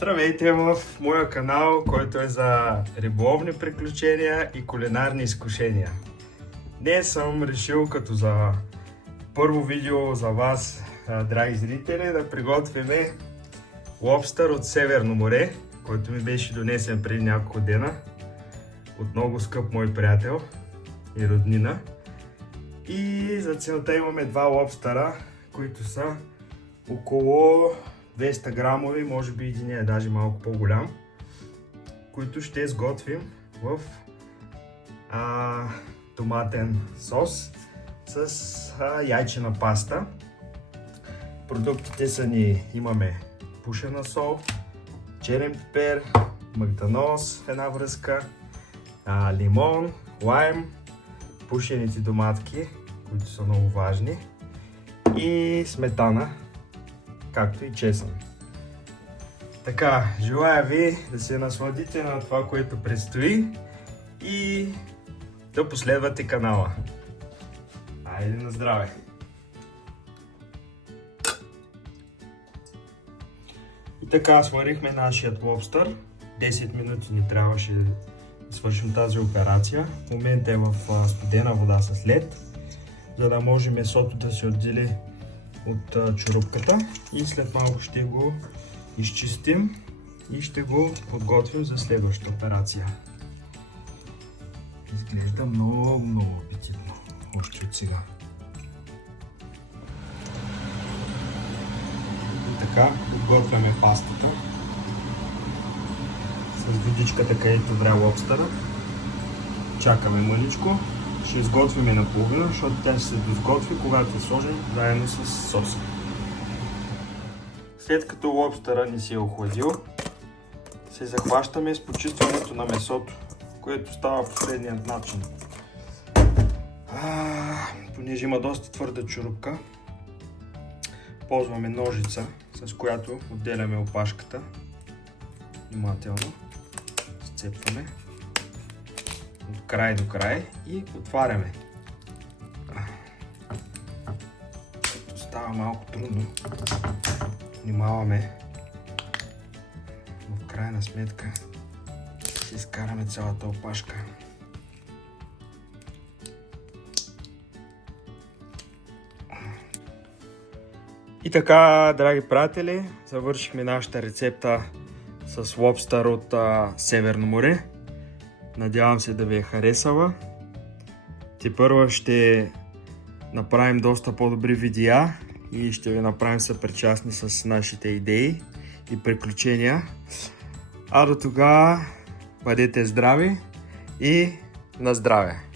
Здравейте в моя канал, който е за риболовни приключения и кулинарни изкушения. Днес съм решил като за първо видео за вас, драги зрители, да приготвиме лобстър от Северно море, който ми беше донесен преди няколко дена от много скъп мой приятел и роднина. И за целта имаме два лобстъра, които са около 200 грамови, може би един е даже малко по-голям, които ще сготвим в томатен сос с яйчена паста. Продуктите са ни, имаме пушена сол, черен пипер, магдanoz, една връзка, лимон, лайм, пушените доматки, които са много важни, и сметана, както и чесън. Така, желая ви да се насладите на това, което предстои и да последвате канала. Айде на здраве! И така, сварихме нашият лобстър. 10 минути ни трябваше да свършим тази операция. В момента е в студена вода с лед, за да може месото да се отдели от чорупката, и след малко ще го изчистим и ще го подготвим за следващата операция. Изглежда много апетитно, още от сега. И така, подготвяме пастата с водичката, където вря лобстъра. Чакаме мъничко. Ще изготвим наполовина, защото тя ще се досготви, когато я сложим заедно с соса. След като лобстъра ни се е охладил, се захващаме с почистването на месото, което става последният начин. Понеже има доста твърда чорупка, ползваме ножица, с която отделяме опашката. Внимателно сцепваме от край до край и отваряме. Става малко трудно. Внимаваме. Но в крайна сметка ще изкараме цялата опашка. И така, драги приятели, завършихме нашата рецепта с лобстър от Северно море. Надявам се да ви е харесала. Тепърва ще направим доста по-добри видеа и ще ви направим съпричастни с нашите идеи и приключения. А до тогава бъдете здрави и на здраве!